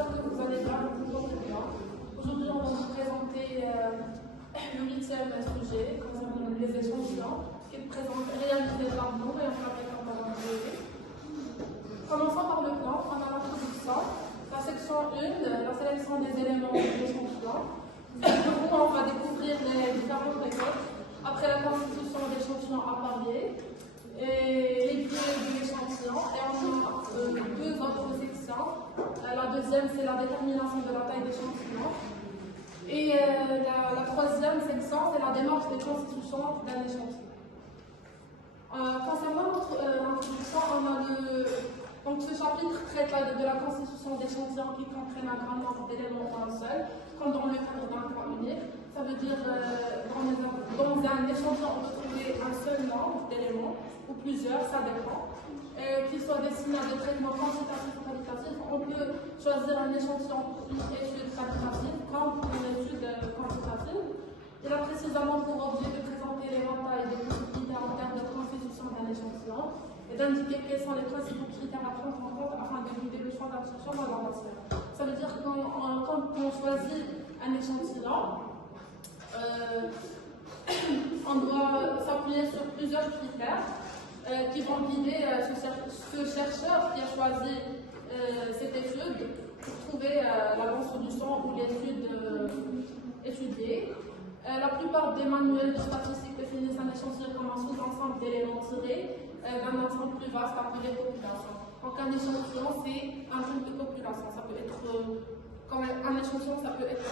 j'espère que vous allez bien, bien. Aujourd'hui, on va vous présenter le 8e sujet concernant les échantillons qui est réalisé par nous et on l'appelle en parlant de. Commençons par le plan, on a l'introduction, la section 1, la sélection des éléments de l'échantillon. On va découvrir les différentes méthodes après la constitution d'échantillons appariés et les biais de l'échantillon. Et on a deux autres sections. La deuxième, c'est la détermination de la taille d'échantillon. Et la troisième section, c'est la démarche de constitution d'un échantillon. Concernant l'introduction, on a donc ce chapitre traite de la constitution d'échantillons qui comprennent un grand nombre d'éléments en un seul, comme dans le cadre d'un cas unique. Ça veut dire dans un échantillon, on peut trouver un seul nombre d'éléments, ou plusieurs, ça dépend, qu'ils soient destinés à des traitements quantitatifs ou qualitatifs. On peut choisir un échantillon pour une étude qualitative comme pour une étude quantitative. Il a précisément pour objet de présenter l'éventail des possibilités en termes de constitution d'un échantillon et d'indiquer quels sont les principaux critères à prendre en compte afin de guider le choix d'insertion dans la matière. Ça veut dire que quand on choisit un échantillon, on doit s'appuyer sur plusieurs critères qui vont guider ce chercheur qui a choisi cette étude pour trouver la bonne solution ou l'étude étudiée. La plupart des manuels de statistiques définissent un échantillon comme un sous-ensemble d'éléments tirés d'un ensemble plus vaste appelé population. Donc un échantillon, c'est un groupe de population. Ça peut être, comme un échantillon, ça peut être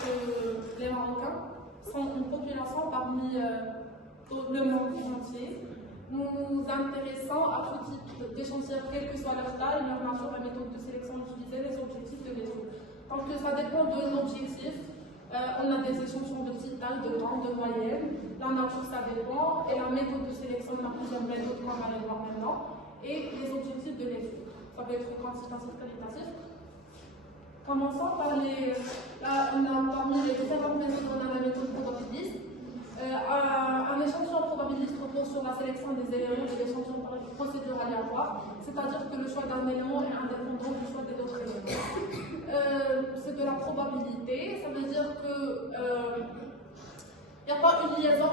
les Marocains, sont une population parmi le monde entier. Nous nous intéressons à tout type d'échantillons, quelle que soit leur taille, leur nature, la méthode de sélection utilisée, les objectifs de l'étude. Donc ça dépend de l'objectif. On a des échantillons de petite taille, de grande, de moyenne. La nature, ça dépend. Et la méthode de sélection, on a plusieurs méthodes qu'on va aller voir maintenant. Et les objectifs de l'étude. Ça peut être quantitatif, qualitatif. Commençons par parmi les différentes méthodes, on a la méthode probabiliste. Un échantillon probabiliste repose sur la sélection des éléments de l'échantillon par une procédure aléatoire, c'est-à-dire que le choix d'un élément est indépendant du choix des autres éléments. C'est de la probabilité, ça veut dire que il n'y a pas une liaison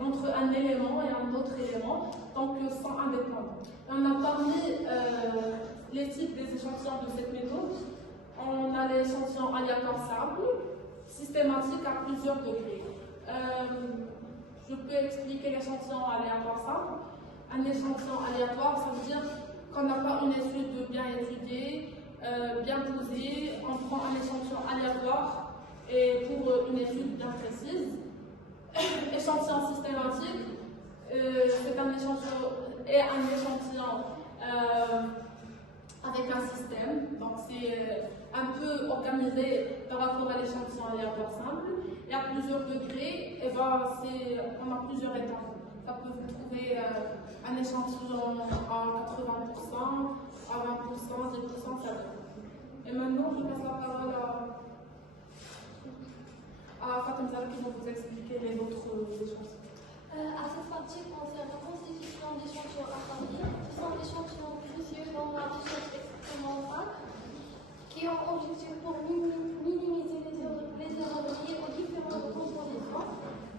entre un élément et un autre élément, donc ils sont indépendants. On a parmi les types des échantillons de cette méthode, on a l'échantillon aléatoire simple, systématique à plusieurs degrés. Je peux expliquer l'échantillon aléatoire simple. Un échantillon aléatoire, ça veut dire qu'on n'a pas une étude bien étudiée, bien posée. On prend un échantillon aléatoire et pour une étude bien précise. Échantillon systématique, c'est un échantillon avec un système, donc c'est un peu organisé par rapport à l'échantillon aléatoire simple. Il y a plusieurs degrés, et ben on a plusieurs étapes. Ça peut vous trouver un échantillon à 80%, à 20%, 10%, ça dépend. Et maintenant, je passe la parole à Fatima Zara qui va vous expliquer les autres échantillons. À cette partie concerne la constitution d'échantillons appariés. Ce sont des échantillons précieux dans la recherche extrêmement opaque qui ont objectif pour minimiser les erreurs liées aux différentes compositions.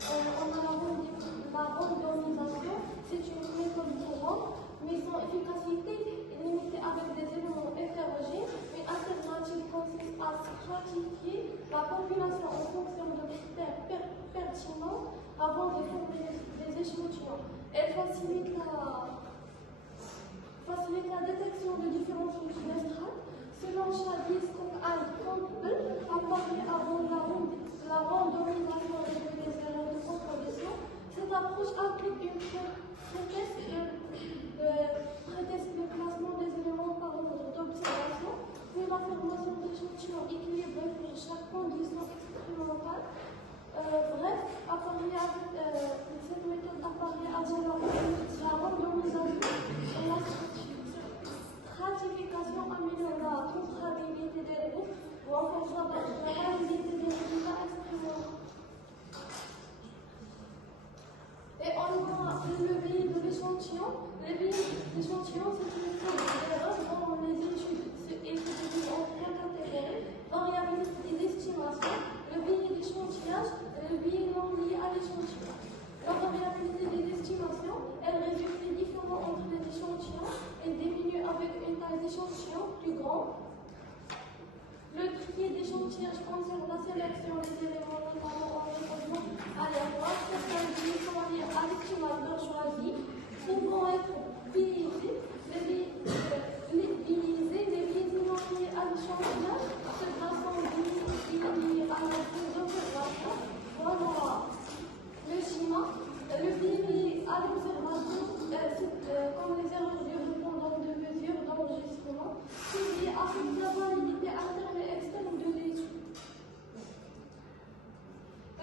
On a la randomisation, c'est une méthode courante, mais son efficacité est limitée avec des éléments hétérogènes. Une alternative consiste à stratifier la population en fonction de critères pertinents avant de former des échantillons. Elle facilite la détection de différentes sources de strates. Selon Chadis, Campbell apparaît avant la randomisation et les erreurs de composition. Cette approche implique une prétexte le classement des éléments par ordre d'observation, puis la formation d'échantillons équilibrés pour chaque condition expérimentale. Cette méthode apparaît avant la randomisation et la stratification améliore la comparabilité des groupes ou renforce la validité des résultats expérimentaux. Et on a le biais de l'échantillon. Le biais d'échantillon, c'est une méthode d'erreur dans les études. Et se divise en 4 réaliser des estimations, elle réduit les différences entre les échantillons et diminue avec une taille d'échantillon plus grande. Le tri d'échantillage concerne la sélection des éléments notamment en recensement aléatoire. Certains billes sont liés à l'estimateur choisi, pouvant être biaisés. Les billes non liés à l'échantillage se classent en billes liées à la d'observation. Voilà le schéma. Le billet lié à l'observation, comme les erreurs du répondant de mesure d'enregistrement, qui affecte la validité interne et externe de l'étude.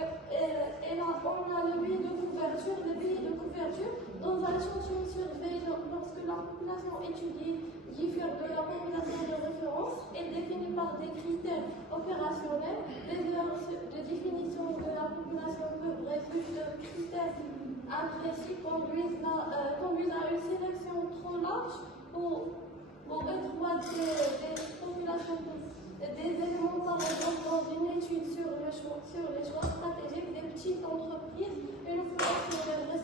Et là, on a le billet de couverture. Le billet de couverture, dans un échantillon surveillé, lorsque la population étudiée diffère de la population de référence, est définie par des critères opérationnels. Les erreurs de définition de la population peuvent résulter de critères imprécis conduisent à une sélection trop large ou étroite des populations. Des éléments, par exemple, dans une étude sur les choix stratégiques des petites entreprises, une fois sur les